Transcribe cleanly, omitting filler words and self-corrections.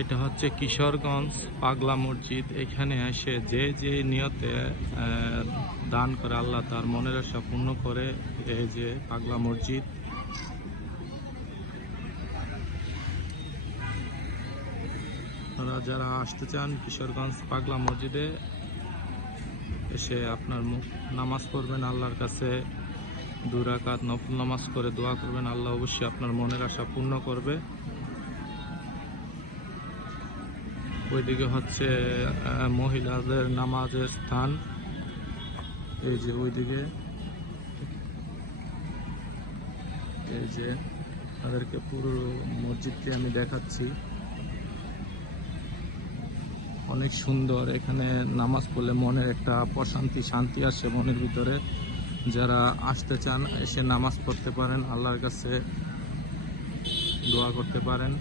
এটা হচ্ছে কিশোরগঞ্জ পাগলা মসজিদ। এখানে এসে যে যে নিয়তে দান করে আল্লাহ তার মনের আশা পূর্ণ করে। এই যে পাগলা মসজিদ। যারা আসতে চান কিশোরগঞ্জ পাগলা মসজিদে এসে আপনার নামাজ পড়বেন, আল্লাহর কাছে 2 রাকাত নফল নামাজ করে দোয়া করবেন, আল্লাহ অবশ্যই আপনার মনের আশা পূর্ণ করবে। ওইদিকে হচ্ছে মহিলাদের নামাজের স্থান। এই যে ওইদিকে, এই যে তাদেরকে পুরো মসজিদটি আমি দেখাচ্ছি। অনেক সুন্দর। এখানে নামাজ পড়লে মনের একটা প্রশান্তি, শান্তি আসে মনের ভিতরে। যারা আসতে চান এসে নামাজ পড়তে পারেন, আল্লাহর কাছে দোয়া করতে পারেন।